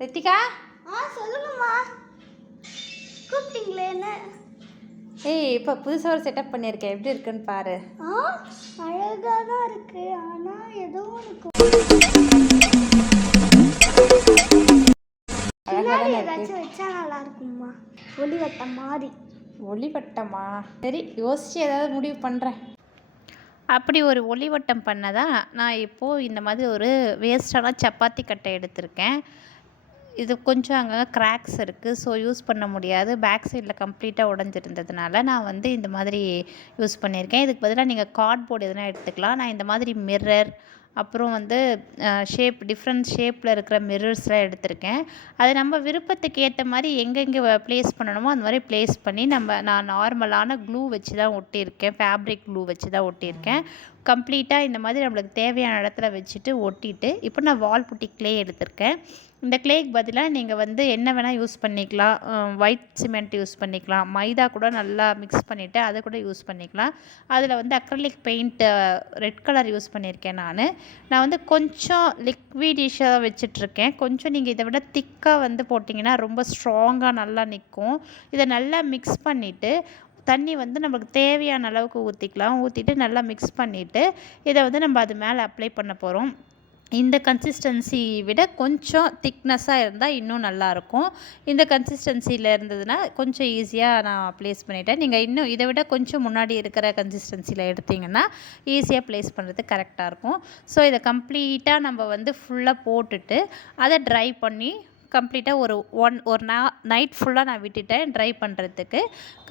ரித்திகா சொல்லுங்கம்மா. கூப்பிட்டீங்களே என்ன? ஏய் இப்போ புதுசாக ஒரு செட்டப் பண்ணியிருக்கேன், எப்படி இருக்குன்னு பாரு. அழகாக தான் இருக்கு. ஆனால் ஏதோ எனக்கு பின்னாடி ஏதாச்சும் வச்சா நல்லா இருக்கும்மா. ஒளிவட்டம் மாதிரி. ஒளிவட்டமா? சரி, யோசிச்சு ஏதாவது முடிவு பண்ணுறேன். அப்படி ஒரு ஒளிவட்டம் பண்ணதான் நான் இப்போது இந்த மாதிரி ஒரு வேஸ்டான சப்பாத்தி கட்டை எடுத்திருக்கேன். இது கொஞ்சம் அங்கே கிராக்ஸ் இருக்குது, ஸோ யூஸ் பண்ண முடியாது. பேக் சைடில் கம்ப்ளீட்டாக உடஞ்சிருந்ததுனால நான் வந்து இந்த மாதிரி யூஸ் பண்ணியிருக்கேன். இதுக்கு பதிலாக நீங்கள் கார்ட்போர்டு எதுனா எடுத்துக்கலாம். நான் இந்த மாதிரி மிரர், அப்புறம் வந்து டிஃப்ரெண்ட் ஷேப்பில் இருக்கிற மிரர்ஸ்லாம் எடுத்திருக்கேன். அதை நம்ம விருப்பத்துக்கு ஏற்ற மாதிரி எங்கெங்கே ப்ளேஸ் பண்ணணுமோ அந்த மாதிரி ப்ளேஸ் பண்ணி நான் நார்மலான க்ளூ வச்சு தான் ஒட்டியிருக்கேன், ஃபேப்ரிக் க்ளூ வச்சு தான் ஒட்டியிருக்கேன். கம்ப்ளீட்டாக இந்த மாதிரி நம்மளுக்கு தேவையான இடத்துல வச்சுட்டு ஒட்டிட்டு, இப்போ நான் வால் புட்டி க்ளே எடுத்திருக்கேன். இந்த க்ளேக்கு பதிலாக நீங்கள் வந்து என்ன வேணால் யூஸ் பண்ணிக்கலாம். ஒயிட் சிமெண்ட் யூஸ் பண்ணிக்கலாம், மைதா கூட நல்லா மிக்ஸ் பண்ணிவிட்டு அதை கூட யூஸ் பண்ணிக்கலாம். அதில் வந்து acrylic paint red colour use பண்ணியிருக்கேன். நான் வந்து கொஞ்சம் லிக்விடிஷாக வச்சிட்ருக்கேன். கொஞ்சம் நீங்கள் இதை விட திக்காக வந்து போட்டிங்கன்னா ரொம்ப ஸ்ட்ராங்காக நல்லா நிற்கும். இதை நல்லா மிக்ஸ் பண்ணிவிட்டு தண்ணி வந்து நமக்கு தேவையான அளவுக்கு ஊற்றிக்கலாம். ஊற்றிட்டு நல்லா மிக்ஸ் பண்ணிவிட்டு இதை வந்து நம்ம அது மேலே அப்ளை பண்ண போகிறோம். இந்த கன்சிஸ்டன்சி விட கொஞ்சம் திக்னஸாக இருந்தால் இன்னும் நல்லாயிருக்கும். இந்த கன்சிஸ்டன்சியில் இருந்ததுன்னா கொஞ்சம் ஈஸியாக நான் ப்ளேஸ் பண்ணிட்டேன். நீங்கள் இன்னும் இதை விட கொஞ்சம் முன்னாடி இருக்கிற கன்சிஸ்டன்சியில் எடுத்திங்கன்னா ஈஸியாக ப்ளேஸ் பண்ணுறதுக்கு கரெக்டாக இருக்கும். ஸோ இதை கம்ப்ளீட்டாக நம்ம வந்து ஃபுல்லாக போட்டுட்டு அதை ட்ரை பண்ணி கம்ப்ளீட்டாக ஒரு நைட் ஃபுல்லாக நான் விட்டுட்டேன் ட்ரை பண்ணுறதுக்கு.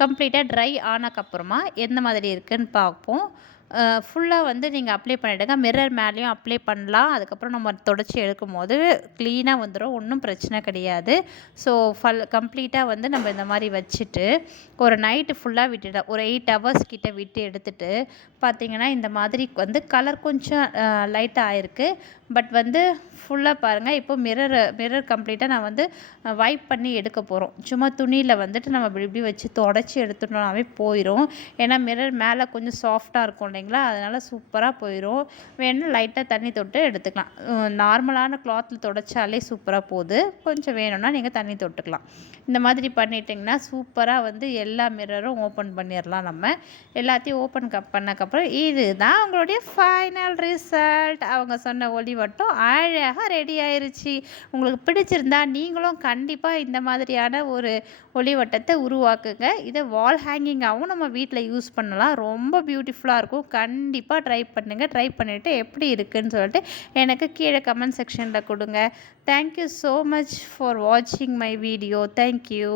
கம்ப்ளீட்டாக ட்ரை ஆனக்கப்புறமா எந்த மாதிரி இருக்குதுன்னு பார்ப்போம். ஃபுல்லாக வந்து நீங்கள் அப்ளை பண்ணிவிடுங்க. மிரர் மேலேயும் அப்ளை பண்ணலாம். அதுக்கப்புறம் நம்ம தொடச்சி எடுக்கும் போது க்ளீனாக வந்துடும், ஒன்றும் பிரச்சனை கிடையாது. ஸோ கம்ப்ளீட்டாக வந்து நம்ம இந்த மாதிரி வச்சுட்டு ஒரு நைட்டு ஃபுல்லாக விட்டுட்டேன். ஒரு 8 ஹவர்ஸ் கிட்ட விட்டு எடுத்துகிட்டு பார்த்திங்கன்னா இந்த மாதிரி வந்து கலர் கொஞ்சம் லைட்டாக ஆயிருக்கு. பட் வந்து ஃபுல்லாக பாருங்கள். இப்போ மிரர் கம்ப்ளீட்டாக நான் வந்து வைப் பண்ணி எடுக்க போகிறோம். சும்மா துணியில் வந்துட்டு நம்ம இப்படி வச்சு தொடச்சி எடுத்துட்டோம்னாவே போயிடும். ஏன்னா மிரர் மேலே கொஞ்சம் சாஃப்டாக இருக்கும் இல்லைங்களா, அதனால் சூப்பராக போயிடும். வேணும்னா லைட்டாக தண்ணி தொட்டு எடுத்துக்கலாம். நார்மலான கிளாத்தில் தொடச்சாலே சூப்பராக போகுது. கொஞ்சம் வேணும்னா நீங்கள் தண்ணி தொட்டுக்கலாம். இந்த மாதிரி பண்ணிட்டிங்கன்னா சூப்பராக வந்து எல்லா மிரரும் ஓப்பன் பண்ணிடலாம். நம்ம எல்லாத்தையும் ஓப்பன் பண்ணக்கப்புறம் இதுதான் உங்களுடைய ஃபைனல் ரிசல்ட். அவங்க சொன்ன ஒளிவட்டம் அழகாக ரெடி ஆயிருச்சு. உங்களுக்கு பிடிச்சிருந்தா நீங்களும் கண்டிப்பாக இந்த மாதிரியான ஒரு ஒளிவட்டத்தை உருவாக்குங்க. இதை வால் ஹேங்கிங்காகவும் நம்ம வீட்டில் யூஸ் பண்ணலாம். ரொம்ப பியூட்டிஃபுல்லாக இருக்கும். கண்டிப்பாக ட்ரை பண்ணுங்கள். ட்ரை பண்ணிவிட்டு எப்படி இருக்குதுன்னு சொல்லிட்டு எனக்கு கீழே கமெண்ட் செக்ஷனில் கொடுங்க. தேங்க்யூ ஸோ மச் ஃபார் வாட்சிங் மை வீடியோ. தேங்க்யூ.